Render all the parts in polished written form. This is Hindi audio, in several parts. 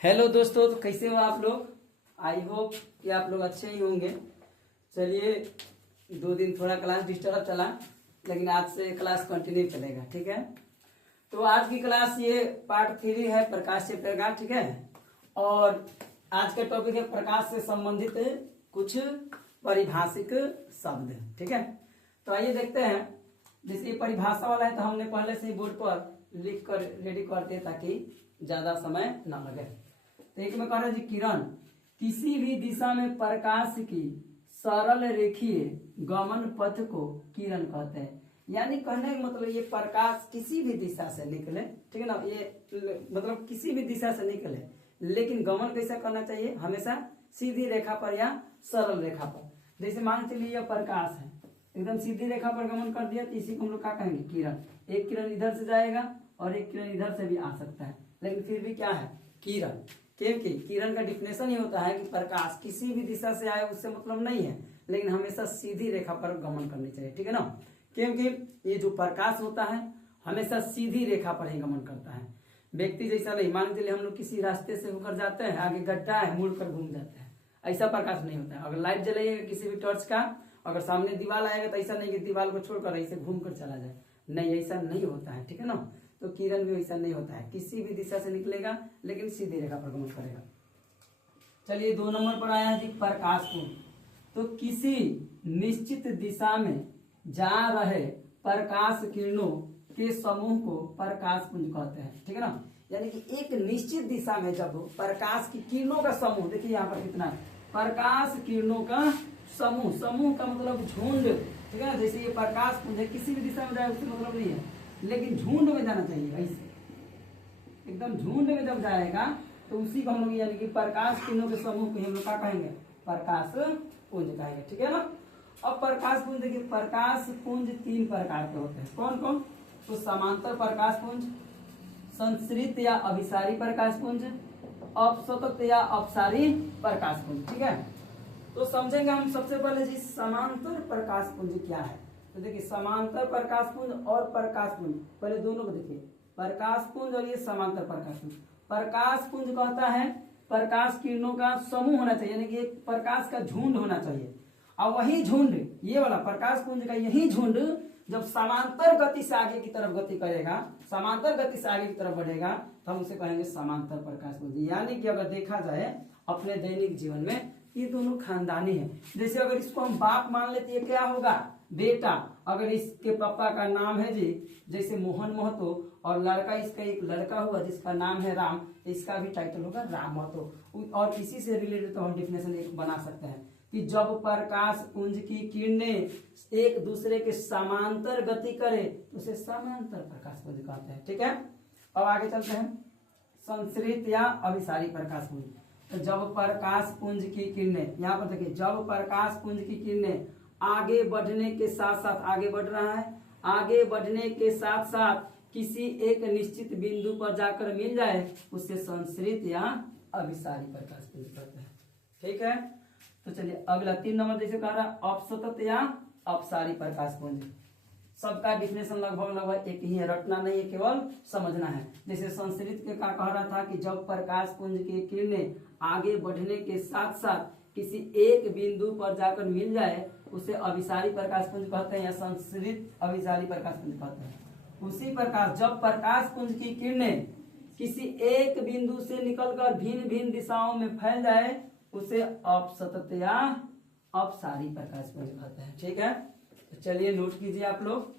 हेलो दोस्तों, तो कैसे हो आप लोग। आई होप कि आप लोग अच्छे ही होंगे। चलिए, 2 दिन थोड़ा क्लास डिस्टर्ब चला, लेकिन आज से क्लास कंटिन्यू चलेगा। ठीक है, तो आज की क्लास ये पार्ट 3 है प्रकाश चैप्टर का। ठीक है, और आज का टॉपिक है प्रकाश से संबंधित कुछ पारिभाषिक शब्द। ठीक है, तो आइए देखते हैं। जैसे ये परिभाषा वाला है तो हमने पहले से ही बोर्ड पर लिख कर रेडी कर दिया ताकि ज्यादा समय न लगे। तो एक में कह रहे जी, किरण किसी भी दिशा में प्रकाश की सरल रेखीय गमन पथ को किरण कहते हैं। यानी कहने का मतलब ये प्रकाश किसी भी दिशा से निकले, ठीक है ना, ये मतलब किसी भी दिशा से निकले, लेकिन गमन कैसा करना चाहिए, हमेशा सीधी रेखा पर या सरल रेखा पर। जैसे मान चलिए यह प्रकाश है, एकदम सीधी रेखा पर गमन कर दिया तो इसी को हम लोग क्या कहेंगे, किरण। एक किरण इधर से जाएगा और एक किरण इधर से भी आ सकता है, लेकिन फिर भी क्या है, किरण। क्योंकि किरण का डिफिनेशन ही होता है कि प्रकाश किसी भी दिशा से आए उससे मतलब नहीं है, लेकिन हमेशा सीधी रेखा पर गमन करनी चाहिए। ठीक है ना, क्योंकि ये जो प्रकाश होता है हमेशा सीधी रेखा पर ही गमन करता है। व्यक्ति जैसा नहीं, मान चलिए हम लोग किसी रास्ते से होकर जाते हैं, आगे गड्ढा है, मुड़ कर घूम जाते हैं, ऐसा प्रकाश नहीं होता है। अगर लाइट जलाइएगा किसी भी टॉर्च का, अगर सामने दीवार आएगा तो ऐसा नहीं कि दीवार को छोड़कर ऐसे घूम कर चला जाए, नहीं, ऐसा नहीं होता है। ठीक है ना, तो किरण भी ऐसा नहीं होता है, किसी भी दिशा से निकलेगा लेकिन सीधी रेखा पर गमन करेगा। चलिए 2 नंबर पर आया है जी, प्रकाश पुंज। तो किसी निश्चित दिशा में जा रहे प्रकाश किरणों के समूह को प्रकाश पुंज कहते हैं। ठीक है ना, यानी कि एक निश्चित दिशा में जब प्रकाश की किरणों का समूह, देखिए यहाँ पर कितना प्रकाश किरणों का समूह, समूह का मतलब झुंड। ठीक है ना, जैसे ये प्रकाश पुंज है, किसी भी दिशा में जाए उससे मतलब नहीं है, लेकिन झुंड में जाना चाहिए, ऐसे एकदम झुंड में जब जाएगा तो उसी को हम लोग यानी कि प्रकाश किरणों के समूह को हम लोग क्या कहेंगे, प्रकाश पुंज कहेंगे। ठीक है ना, अब प्रकाश पुंज देखिए, प्रकाश पुंज 3 प्रकार के होते हैं। कौन कौन, तो समांतर प्रकाश पुंज, संश्रित या अभिसारी प्रकाश पुंज, अपसतत या अपसारी प्रकाश पुंज। ठीक है, तो समझेंगे हम सबसे पहले जी समांतर प्रकाश पुंज क्या है। तो देखिए, समांतर प्रकाश पुंज और प्रकाश पुंज, पहले दोनों को देखिए, प्रकाश पुंज और ये समांतर प्रकाश पुंज। प्रकाश पुंज कहता है प्रकाश किरणों का समूह होना चाहिए, यानी कि एक प्रकाश का झुंड होना चाहिए। और वही झुंड, ये वाला प्रकाश पुंज का यही झुंड जब समांतर गति से आगे की तरफ गति करेगा, समांतर गति से आगे की तरफ बढ़ेगा, तो हम उसे कहेंगे समांतर प्रकाश पुंज। यानी कि अगर देखा जाए अपने दैनिक जीवन में ये दोनों खानदानी है। जैसे अगर इसको हम बाप मान लेते, ये क्या होगा, बेटा। अगर इसके पापा का नाम है जी जैसे मोहन महतो, और लड़का इसका एक लड़का हुआ जिसका नाम है राम, इसका भी टाइटल होगा राम महतो। और इसी से रिलेटेड तो हम डिफिनेशन एक बना सकते हैं कि जब प्रकाश पुंज की किरणें एक दूसरे के समांतर गति करे तो उसे समांतर प्रकाश पुंज कहते हैं। ठीक है, अब आगे चलते हैं, संश्रित या अभिसारी प्रकाश पुंज। तो जब प्रकाश पुंज की किरणें, यहाँ पर देखिए, जब प्रकाश पुंज की किरणें आगे बढ़ने के साथ साथ, आगे बढ़ रहा है, आगे बढ़ने के साथ साथ किसी एक निश्चित बिंदु पर जाकर मिल जाए उसे संश्रित या अभिसारी प्रकाश पुंज कहते हैं। ठीक है, तो चलिए अगला 3 नंबर जैसे कह रहा, अपसतत या अपसारी प्रकाश पुंज। सबका डिफिनेशन लगभग एक ही है, रटना नहीं है, केवल समझना है। जैसे संश्रित के का कह रहा था कि जब प्रकाश पुंज की किरणें आगे बढ़ने के साथ साथ किसी एक बिंदु पर जाकर मिल जाए उसे अभिसारी प्रकाश पुंज कहते हैं या संश्रित अभिसारी प्रकाश पुंज कहते हैं। उसी प्रकार जब प्रकाश पुंज की किरणें किसी एक बिंदु से निकलकर भिन्न भिन्न दिशाओं में फैल जाए उसे अपसतत या अपसारी प्रकाश पुंज कहते हैं। ठीक है, तो चलिए नोट कीजिए आप लोग।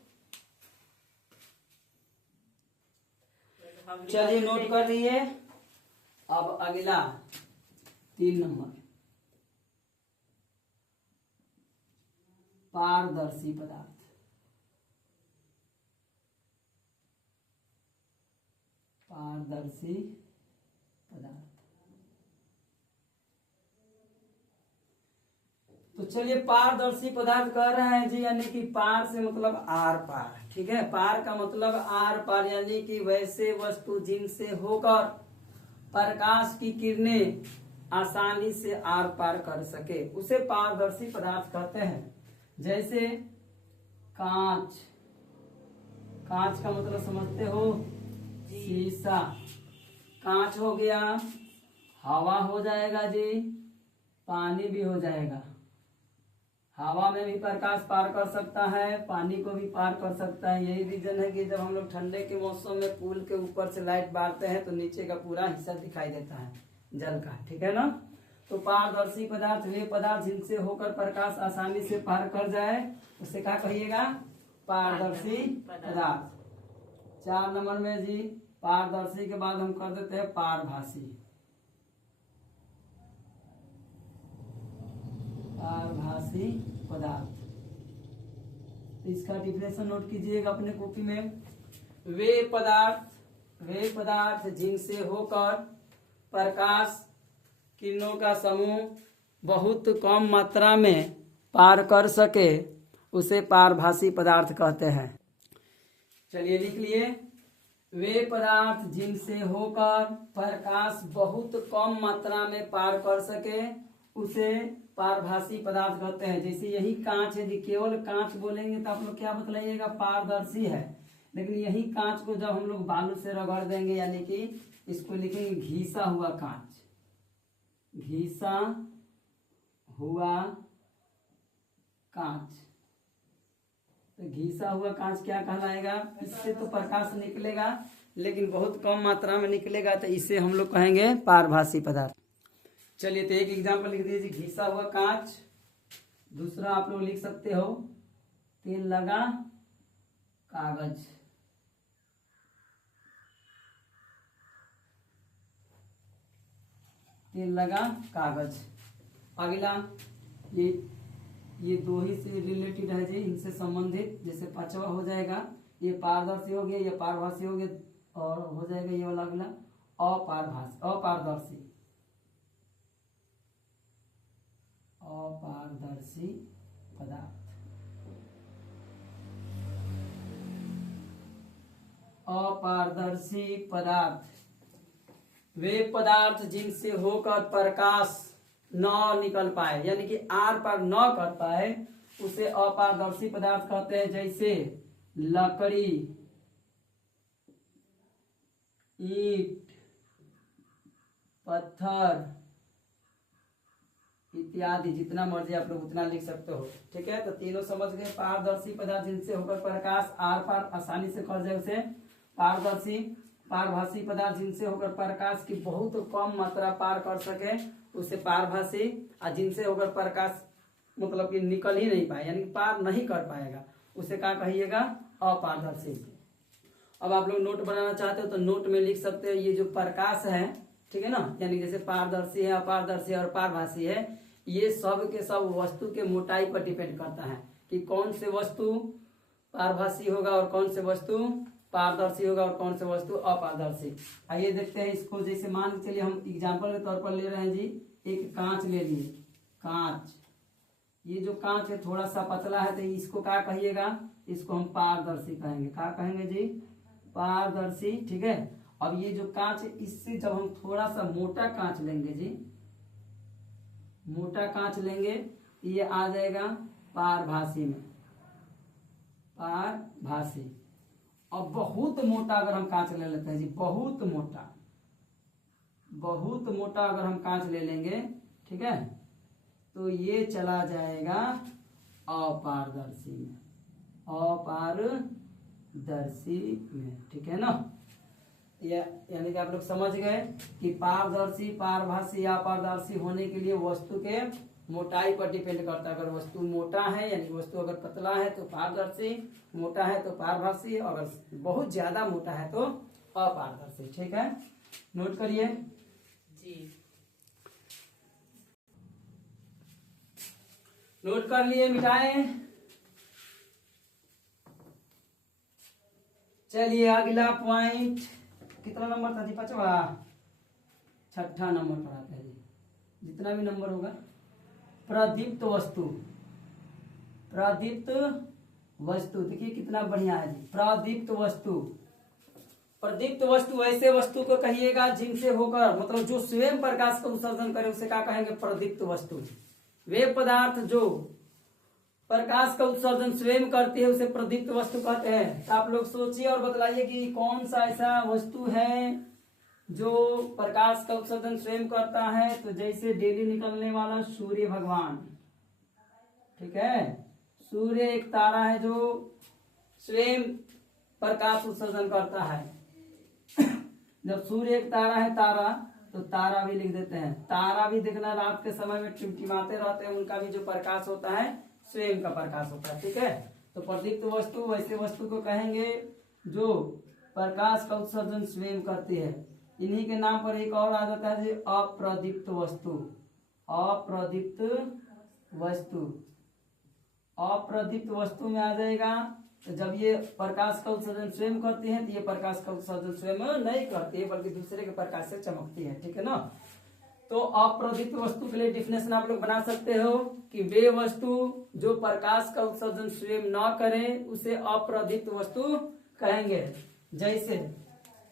चलिए नोट कर लिए। अब अगला 3 नंबर, पारदर्शी पदार्थ। पारदर्शी पदार्थ, तो चलिए पारदर्शी पदार्थ कर रहे हैं जी, यानी कि पार से मतलब आर पार। ठीक है, पार का मतलब आर पार, यानी कि वैसे वस्तु जिनसे होकर प्रकाश की किरणें आसानी से आर पार कर सके उसे पारदर्शी पदार्थ कहते हैं। जैसे कांच, कांच का मतलब समझते हो, शीशा, कांच हो गया, हवा हो जाएगा जी, पानी भी हो जाएगा। हवा में भी प्रकाश पार कर सकता है, पानी को भी पार कर सकता है। यही रीजन है कि जब हम लोग ठंडे के मौसम में पुल के ऊपर से लाइट बारते हैं तो नीचे का पूरा हिस्सा दिखाई देता है जल का, ठीक है ना। तो पारदर्शी पदार्थ वे पदार्थ जिनसे होकर प्रकाश आसानी से पार कर जाए उसे क्या कहिएगा, पारदर्शी पदार्थ। 4 नंबर में जी पारदर्शी के बाद हम कर देते हैं पारभासी। पारभासी पदार्थ, इसका डिफिनेशन नोट कीजिएगा अपने कॉपी में। वे पदार्थ जिनसे होकर प्रकाश किरणों का समूह बहुत कम मात्रा में पार कर सके उसे पारभासी पदार्थ कहते हैं। चलिए लिख लिए, वे पदार्थ जिनसे होकर प्रकाश बहुत कम मात्रा में पार कर सके उसे पारभासी पदार्थ कहते हैं। जैसे यही कांच है, यदि केवल कांच बोलेंगे तो आप लोग क्या बतलाइएगा, पारदर्शी है। लेकिन यही कांच को जब हम लोग बालू से रगड़ देंगे यानी कि इसको लिखेंगे घिसा हुआ कांच, घिसा हुआ कांच। तो घिसा हुआ कांच क्या कहलाएगा, इससे तो प्रकाश निकलेगा लेकिन बहुत कम मात्रा में निकलेगा, तो इसे हम लोग कहेंगे पारभासी पदार्थ। चलिए तो एक एग्जाम्पल लिख दीजिए, घिसा हुआ कांच। दूसरा आप लोग लिख सकते हो तेल लगा कागज। तेल लगा कागज। अगला ये दो ही से रिलेटेड है जी, इनसे संबंधित। जैसे 5वां हो जाएगा, ये पारदर्शी हो गया, ये पारभासी हो गया, और हो जाएगा ये वाला अगला अपारदर्शी पदार्थ। अपारदर्शी पदार्थ वे पदार्थ जिनसे होकर प्रकाश न निकल पाए यानी कि आर पार न कर पाए उसे अपारदर्शी पदार्थ कहते हैं। जैसे लकड़ी, ईंट, पत्थर इत्यादि, जितना मर्जी आप लोग उतना लिख सकते हो, ठीक है। तो तीनों समझ गए। पारदर्शी पदार्थ जिनसे होकर प्रकाश आर पार आसानी से कर जाए उसे पारदर्शी। पारभासी पदार्थ जिनसे होकर प्रकाश की बहुत कम मात्रा पार कर सके उसे पारभासी। और जिनसे होकर प्रकाश मतलब कि निकल ही नहीं पाए यानी पार नहीं कर पाएगा उसे क्या कहिएगा, अपारदर्शी। अब आप लोग नोट बनाना चाहते हो तो नोट में लिख सकते हो, ये जो प्रकाश है, ठीक है ना, यानी जैसे पारदर्शी है, अपारदर्शी और पारभासी है, ये सब के सब वस्तु के मोटाई पर डिपेंड करता है कि कौन से वस्तु पारभासी होगा और कौन से वस्तु पारदर्शी होगा और कौन से वस्तु अपारदर्शी। आइए देखते हैं इसको। जैसे मान के चलिए हम एग्जाम्पल के तौर पर ले रहे हैं जी, एक कांच ले लिए। कांच, ये जो कांच है थोड़ा सा पतला है तो इसको क्या कहिएगा, इसको हम पारदर्शी कहेंगे। क्या कहेंगे जी, पारदर्शी, ठीक है। अब ये जो कांच है इससे जब हम थोड़ा सा मोटा कांच लेंगे जी, मोटा कांच लेंगे ये आ जाएगा पारभासी में, पारभासी। अब बहुत मोटा अगर हम कांच ले लेते हैं जी, बहुत मोटा अगर हम कांच ले लेंगे, ठीक है, तो ये चला जाएगा अपारदर्शी में, अपारदर्शी में, ठीक है ना। यानी कि आप लोग समझ गए कि पारदर्शी, पारभासी या अपारदर्शी होने के लिए वस्तु के मोटाई पर डिपेंड करता है। अगर वस्तु मोटा है यानी वस्तु अगर पतला है तो पारदर्शी, मोटा है तो पारभासी, अगर बहुत ज्यादा मोटा है तो अपारदर्शी, ठीक है। नोट करिए जी, नोट कर लिए, मिटाएं। चलिए अगला पॉइंट कितना नंबर था जी, 5वां, 6ठा नंबर पर आता है जी। जितना भी नंबर होगा, प्रदीप्त वस्तु। प्रदीप्त वस्तु देखिए कितना बढ़िया है जी, प्रदीप्त वस्तु। प्रदीप्त वस्तु ऐसे वस्तु को कहिएगा जिनसे होकर मतलब जो स्वयं प्रकाश का उत्सर्जन करे उसे क्या कहेंगे, प्रदीप्त वस्तु। वे पदार्थ जो प्रकाश का उत्सर्जन स्वयं करती है उसे प्रदीप्त वस्तु कहते हैं। तो आप लोग सोचिए और बतलाइए कि कौन सा ऐसा वस्तु है जो प्रकाश का उत्सर्जन स्वयं करता है, तो जैसे डेली निकलने वाला सूर्य भगवान, ठीक है। सूर्य एक तारा है जो स्वयं प्रकाश उत्सर्जन करता है। जब सूर्य एक तारा है, तारा, तो तारा भी लिख देते हैं। तारा भी देखना रात के समय में टिमटिमाते रहते हैं, उनका भी जो प्रकाश होता है स्वयं का प्रकाश होता है, ठीक है। तो प्रदीप्त वस्तु वैसे वस्तु को कहेंगे जो प्रकाश का उत्सर्जन स्वयं करती है। इन्हीं के नाम पर एक और आ जाता है जो अप्रदीप्त वस्तु। अप्रदीप्त वस्तु, अप्रदीप्त वस्तु में आ जाएगा। तो जब ये प्रकाश का उत्सर्जन स्वयं करती है, तो ये प्रकाश का उत्सर्जन स्वयं नहीं करती है, बल्कि दूसरे के प्रकाश से चमकती है, ठीक है ना। तो अप्रदीप्त वस्तु के लिए डिफिनेशन आप लोग बना सकते हो कि वे वस्तु जो प्रकाश का उत्सर्जन स्वयं न करे उसे अप्रदीप्त वस्तु कहेंगे। जैसे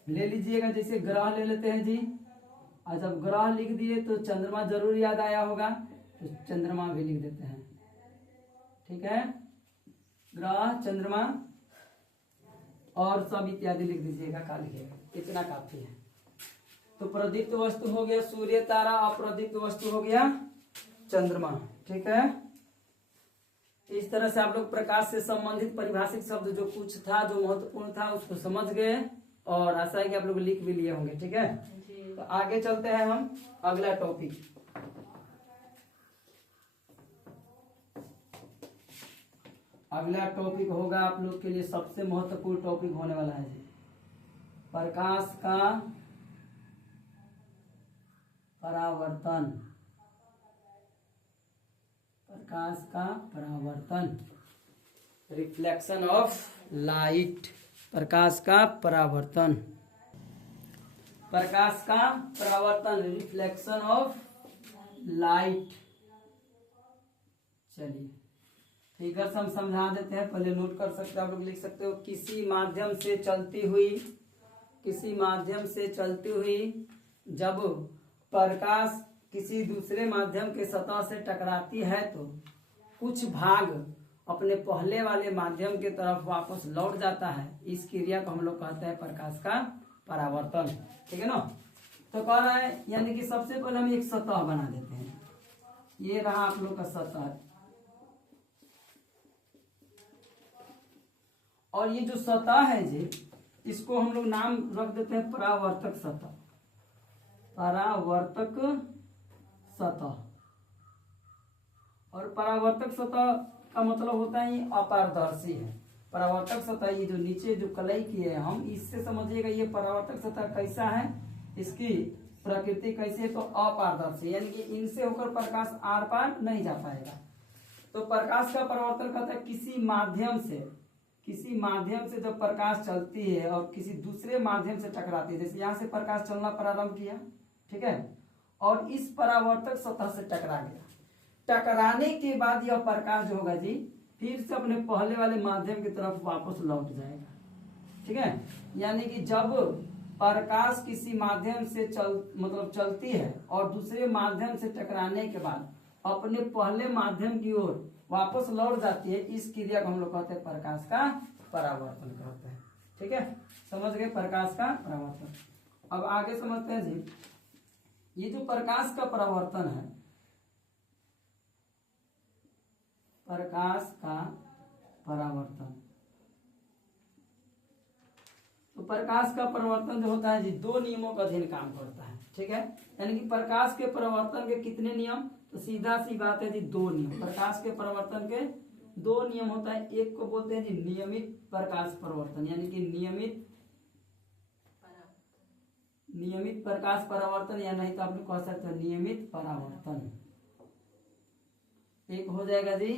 ले लीजिएगा, जैसे ग्रह ले लेते हैं जी, और जब ग्रह लिख दिए तो चंद्रमा जरूर याद आया होगा, तो चंद्रमा भी लिख देते हैं, ठीक है। ग्रह, चंद्रमा और सब इत्यादि लिख दीजिएगा, का लिखिएगा, इतना काफी है। तो प्रदीप्त वस्तु हो गया सूर्य, तारा। अप्रदीप्त वस्तु हो गया चंद्रमा, ठीक है। इस तरह से आप लोग प्रकाश से संबंधित परिभाषित शब्द जो कुछ था, जो महत्वपूर्ण था, उसको समझ गए, और आशा है कि आप लोग लिख भी लिए होंगे, ठीक है। तो आगे चलते हैं हम अगला टॉपिक। अगला टॉपिक होगा आप लोग के लिए सबसे महत्वपूर्ण टॉपिक होने वाला है जी, प्रकाश का परावर्तन। प्रकाश का परावर्तन, रिफ्लेक्शन ऑफ लाइट। प्रकाश का परावर्तन, प्रकाश का परावर्तन, रिफ्लेक्शन ऑफ लाइट। चलिए फिगर से हम समझा देते हैं, पहले नोट कर सकते हो, आप लोग लिख सकते हो। किसी माध्यम से चलती हुई, किसी माध्यम से चलती हुई जब प्रकाश किसी दूसरे माध्यम के सतह से टकराती है, तो कुछ भाग अपने पहले वाले माध्यम के तरफ वापस लौट जाता है। इस क्रिया को हम लोग कहते हैं प्रकाश का परावर्तन, ठीक है ना। तो कह रहा है, यानी कि सबसे पहले हम एक सतह बना देते हैं। ये रहा आप लोग का सतह, और ये जो सतह है जी, इसको हम लोग नाम रख देते हैं परावर्तक सतह। परावर्तक सतह, और परावर्तक सतह का मतलब होता है ये अपारदर्शी है। परावर्तक सतह, ये जो नीचे जो कलई किए हैं हम, इससे समझिएगा ये परावर्तक सतह कैसा है, इसकी प्रकृति कैसी है, तो अपारदर्शी, यानी कि इनसे होकर प्रकाश आर पार नहीं जा पाएगा। तो प्रकाश का परावर्तन कहता है किसी माध्यम से, किसी माध्यम से जब प्रकाश चलती है और किसी दूसरे माध्यम से टकराती है, जैसे यहाँ से प्रकाश चलना प्रारंभ किया, ठीक है, और इस परावर्तक सतह से टकरा गया। टकराने के बाद यह प्रकाश जो होगा जी, फिर से अपने पहले वाले माध्यम की तरफ वापस लौट जाएगा, ठीक है। यानी कि जब प्रकाश किसी माध्यम से चलती है और दूसरे माध्यम से टकराने के बाद अपने पहले माध्यम की ओर वापस लौट जाती है, इस क्रिया को हम लोग कहते हैं प्रकाश का परावर्तन कहते हैं, ठीक है। समझ गए प्रकाश का परावर्तन। अब आगे समझते हैं जी, ये जो प्रकाश का परावर्तन है, प्रकाश का परावर्तन, तो प्रकाश का परावर्तन जो होता है जी, दो नियमों का अधीन काम करता है, ठीक है। यानी कि प्रकाश के परावर्तन के कितने नियम, तो सीधा सी बात है जी, दो नियम। प्रकाश के परावर्तन के दो नियम होता है। एक को बोलते हैं जी नियमित प्रकाश परावर्तन, यानी कि नियमित प्रकाश परावर्तन, या नहीं तो आप लोग कह सकते हो नियमित परावर्तन। एक हो जाएगा जी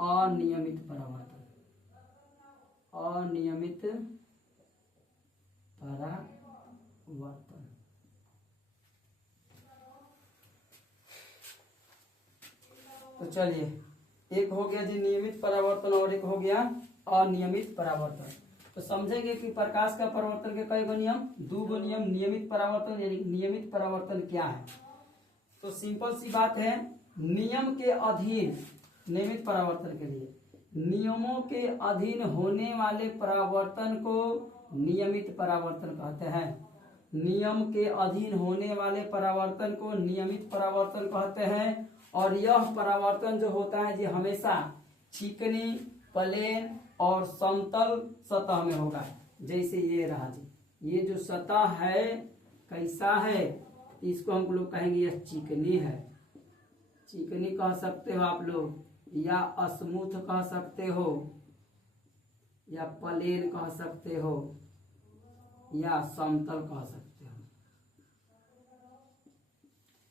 अनियमित परावर्तन, अनियमित परावर्तन। तो चलिए, एक हो गया जी नियमित परावर्तन और एक हो गया अनियमित परावर्तन। तो समझेंगे कि प्रकाश का परावर्तन के कई गो नियम, दो गो नियम। नियमित परावर्तन, यानी नियमित परावर्तन क्या है, तो सिंपल सी बात है, नियम के अधीन, नियमित परावर्तन के लिए नियमों के अधीन होने वाले परावर्तन को नियमित परावर्तन कहते हैं। नियम के अधीन होने वाले परावर्तन को नियमित परावर्तन कहते हैं। और यह परावर्तन जो होता है ये हमेशा चिकनी, प्लेन और समतल सतह में होगा। जैसे ये रहा जी, ये जो सतह है कैसा है, इसको हम लोग कहेंगे यह चिकनी है। चिकनी कह सकते हो आप लोग, या स्मूथ कह सकते हो, या प्लेन कह सकते हो, या समतल कह सकते हो।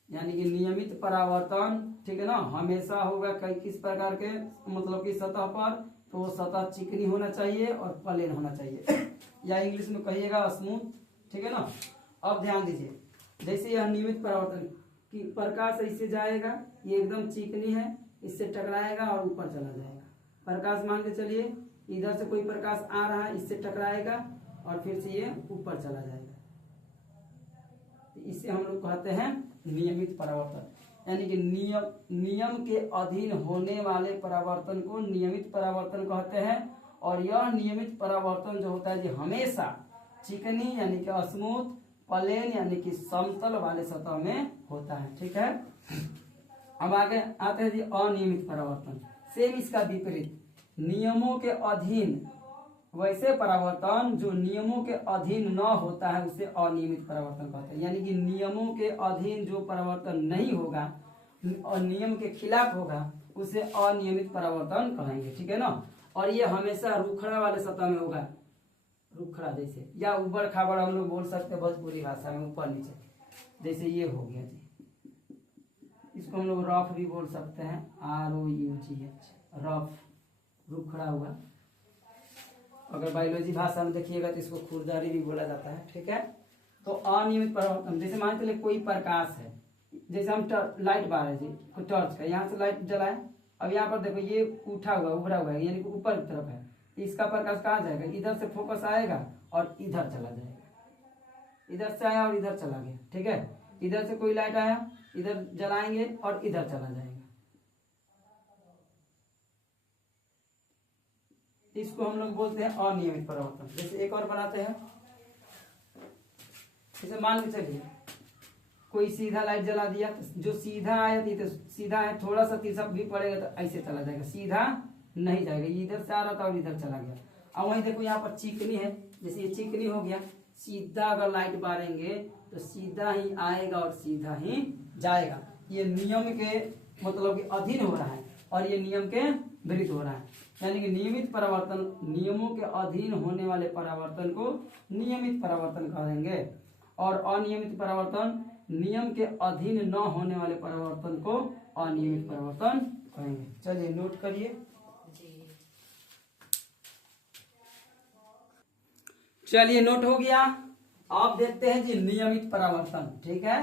यानी कि नियमित परावर्तन, ठीक है ना, हमेशा होगा कई किस प्रकार के, मतलब कि सतह पर, तो वो सतह चिकनी होना चाहिए और प्लेन होना चाहिए या इंग्लिश में कहिएगा स्मूथ, ठीक है ना। अब ध्यान दीजिए, जैसे यह नियमित परावर्तन कि प्रकाश इससे जाएगा, ये एकदम चिकनी है, इससे टकराएगा और ऊपर चला जाएगा। प्रकाश मान के चलिए इधर से कोई प्रकाश आ रहा है, इससे टकराएगा और फिर से ये ऊपर चला जाएगा। इसे हम लोग कहते हैं नियमित परावर्तन। यानी कि नियम के अधीन होने वाले परावर्तन को नियमित परावर्तन कहते हैं। और यह नियमित परावर्तन जो होता है जी हमेशा चिकनी यानी कि स्मूथ, प्लेन यानी कि समतल वाले सतह में होता है, ठीक है। अब आगे आते हैं जी अनियमित परावर्तन। सेम इसका विपरीत, नियमों के अधीन वैसे परावर्तन जो नियमों के अधीन न होता है उसे अनियमित परावर्तन कहते हैं। यानी कि नियमों के अधीन जो परावर्तन नहीं होगा और नियम के खिलाफ होगा उसे अनियमित परावर्तन कहेंगे, ठीक है ना। और ये हमेशा रुखड़ा वाले सतह में होगा, रुखड़ा जैसे, या उबड़ खाबड़ हम लोग बोल सकते हैं भोजपुरी भाषा में, ऊपर नीचे, जैसे ये हो गया जी। इसको हम लोग रफ भी बोल सकते हैं, ROUGH, रफ, रुखड़ा हुआ। अगर बायोलॉजी भाषा में देखिएगा तो इसको खुरदरी भी बोला जाता है, ठीक है। तो अनियमित परावर्तन, जैसे मान के चलिए कोई प्रकाश है, जैसे हम लाइट बार है जी, कोई टॉर्च का, यहाँ से लाइट जलाए, अब यहाँ पर देखो ये उठा हुआ उभरा हुआ है, यानी कि ऊपर की तरफ है, इसका प्रकाश कहाँ जाएगा, इधर से फोकस आएगा और इधर चला जाएगा, इधर से आया और इधर चला गया, ठीक है। इधर से कोई लाइट आया, इधर जलाएंगे और इधर चला जाएगा। इसको हम लोग बोलते हैं अनियमित परावर्तन। जैसे एक और बनाते हैं, जैसे मान के चलिए कोई सीधा लाइट जला दिया, तो जो सीधा आया तो सीधा है, थोड़ा सा तिरछा भी पड़ेगा तो ऐसे चला जाएगा, सीधा नहीं जाएगा, इधर से आ रहा था और इधर चला गया। अब वहीं देखो यहाँ पर चिकनी है, जैसे ये चिकनी हो गया, सीधा अगर लाइट बारेंगे तो सीधा ही आएगा और सीधा ही जाएगा। ये नियम के मतलब के अधीन हो रहा है और ये नियम के विरुद्ध हो रहा है। यानी कि नियमित परावर्तन, नियमों के अधीन होने वाले परावर्तन को नियमित परावर्तन कहेंगे, और अनियमित परावर्तन, नियम के अधीन न होने वाले परावर्तन को अनियमित परावर्तन कहेंगे। चलिए नोट करिए। चलिए नोट हो गया। आप देखते हैं जी नियमित परावर्तन, ठीक है।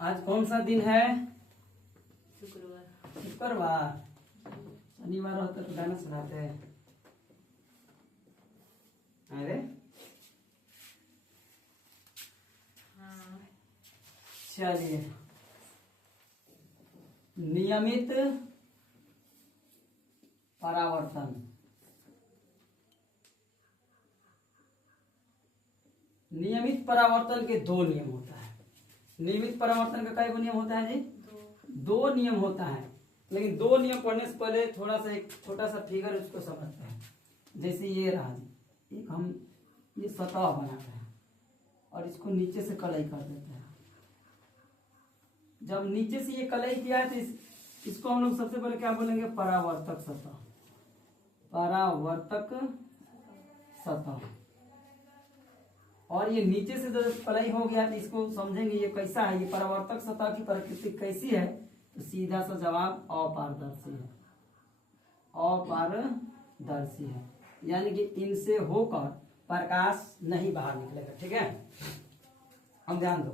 आज कौन सा दिन है? शुक्रवार। शनिवार होता तो गाना सुनाते हैं। अरे चलिए, नियमित परावर्तन। नियमित परावर्तन के दो नियम होता है। नियमित परावर्तन का कई नियम होता है जी? दो नियम होता है। लेकिन दो नियम पढ़ने से पहले थोड़ा सा एक छोटा सा फिगर उसको समझते हैं। जैसे ये रहा जी, एक हम ये सतह बनाते हैं और इसको नीचे से कलई कर देते हैं। जब नीचे से ये कलई किया है तो इसको हम लोग सबसे पहले क्या बोलेंगे? परावर्तक सतह। परावर्तक सतह। और ये नीचे से जब कलई हो गया तो इसको समझेंगे ये कैसा है, ये परावर्तक सतह की प्रकृति कैसी है। तो सीधा सा जवाब अपारदर्शी है। अपारदर्शी है, यानी कि इनसे होकर प्रकाश नहीं बाहर निकलेगा, ठीक है। अब ध्यान दो,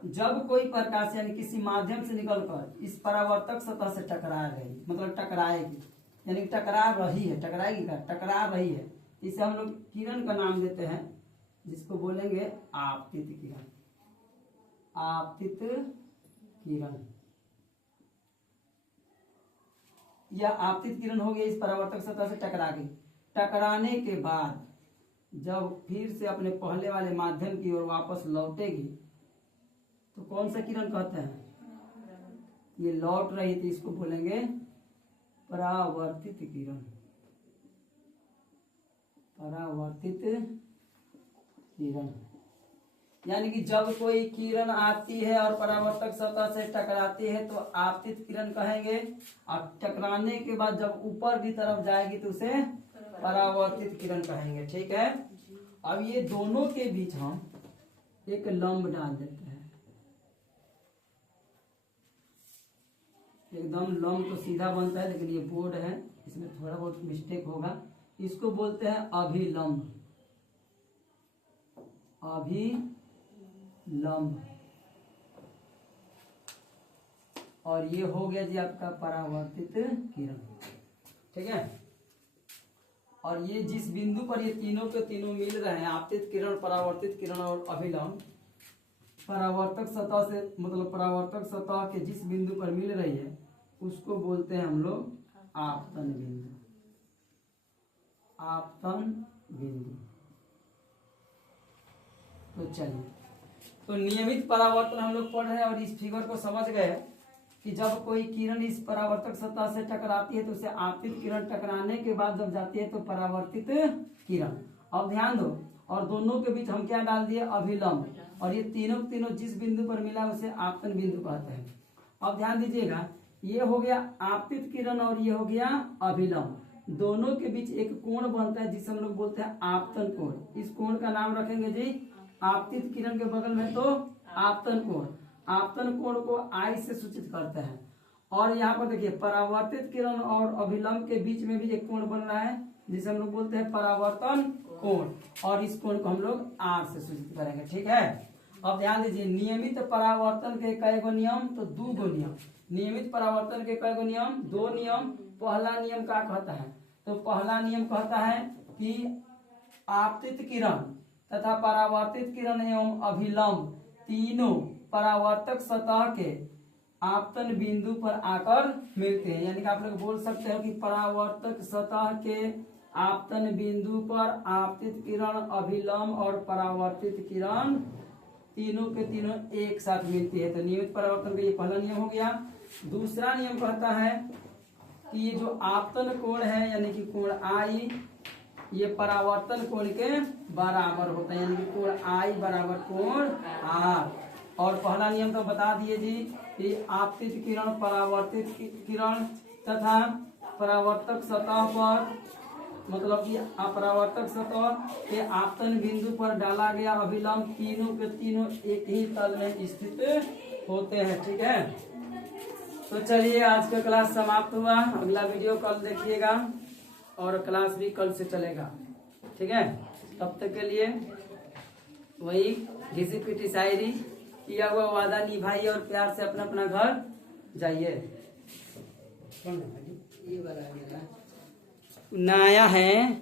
जब कोई प्रकाश यानी किसी माध्यम से निकलकर इस परावर्तक सतह से टकरा गई, मतलब टकराएगी, यानी टकरा रही है, टकराएगी का टकरा रही है, इसे हम लोग किरण का नाम देते हैं, जिसको बोलेंगे आपतित किरण। आपतित किरण या आपतित किरण हो गई, इस परावर्तक सतह से टकरा गई। टकराने के बाद जब फिर से अपने पहले वाले माध्यम की ओर वापस लौटेगी तो कौन सा किरण कहते हैं? ये लौट रही थी, इसको बोलेंगे परावर्तित किरण। परावर्तित किरण यानी कि जब कोई किरण आती है और परावर्तक सतह से टकराती है तो आपतित किरण कहेंगे, और टकराने के बाद जब ऊपर की तरफ जाएगी तो उसे परावर्तित किरण कहेंगे। ठीक है, अब ये दोनों के बीच हम एक लंब डाल देते हैं। एकदम लंब तो सीधा बनता है, लेकिन ये बोर्ड है, इसमें थोड़ा बहुत मिस्टेक होगा। इसको बोलते हैं अभिलंब। अभिलंब। और ये हो गया जी आपका परावर्तित किरण। ठीक है, और ये जिस बिंदु पर ये तीनों के तीनों मिल रहे हैं, आपतित किरण, परावर्तित किरण और अभिलंब, परावर्तक सतह से मतलब परावर्तक सतह के जिस बिंदु पर मिल रही है उसको बोलते हैं हम लोग आपतन बिंदु। आपतन बिंदु। तो चलिए, तो नियमित परावर्तन हम लोग पढ़ रहे हैं और इस फिगर को समझ गए कि जब कोई किरण इस परावर्तक सतह से टकराती है तो उसे आपतित किरण, टकराने के बाद जब जाती है तो परावर्तित किरण। अब ध्यान दो, और दोनों के बीच हम क्या डाल दिए? अभिलंब। और ये तीनों तीनों जिस बिंदु पर मिला उसे आपतन बिंदु कहते हैं। अब ध्यान दीजिएगा, ये हो गया आपतित किरण और ये हो गया अभिलंब। दोनों के बीच एक कोण बनता है जिसे हम लोग बोलते हैं आपतन कोण। इस कोण का नाम रखेंगे जी, आपतित किरण के बगल में तो आपतन कोण। आपतन कोण को आई से सूचित करते हैं। और यहाँ पर देखिए, परावर्तित किरण और अभिलंब के बीच में भी एक कोण बन रहा है जिसे हम लोग बोलते हैं परावर्तन कोण, और इस कोण को हम लोग आर से सूचित करेंगे। ठीक है, अब ध्यान दीजिए, नियमित परावर्तन के कई गो नियम? तो 2 गो नियम। नियमित परावर्तन के कई गो नियम? 2 नियम। पहला नियम क्या कहता है? तो पहला नियम कहता है कि आपतित किरण तथा परावर्तित किरण एवं अभिलंब तीनों परावर्तक सतह के आपतन बिंदु पर आकर मिलते हैं। यानी कि आप लोग बोल सकते हो कि परावर्तक सतह के आपतन बिंदु पर आपतित किरण, अभिलंब और परावर्तित किरण तीनों के तीनों एक साथ मिलती है। तो नियमित परावर्तन का ये पहला नियम हो गया। दूसरा नियम कहता है कि ये जो आपतन कोण है यानी कि कोण आई, ये परावर्तन कोण के बराबर होता है, यानी कि कोण आई बराबर कोण आर। और पहला नियम तो बता दिए जी कि आपतित किरण, परावर्तित किरण तथा परावर्तक सतह पर मतलब कि अपरावर्तक सतह के आपतन बिंदु पर डाला गया अभिलंब तीनों के तीनों एक ही तल में स्थित होते हैं। ठीक है, तो चलिए आज का क्लास समाप्त हुआ। अगला वीडियो कल देखिएगा और क्लास भी कल से चलेगा। ठीक है, तब तक के लिए वही घिसी पिटी शायरी, किया हुआ वादा निभाइए और प्यार से अपना अपना घर जाइए। ये वाला नया है।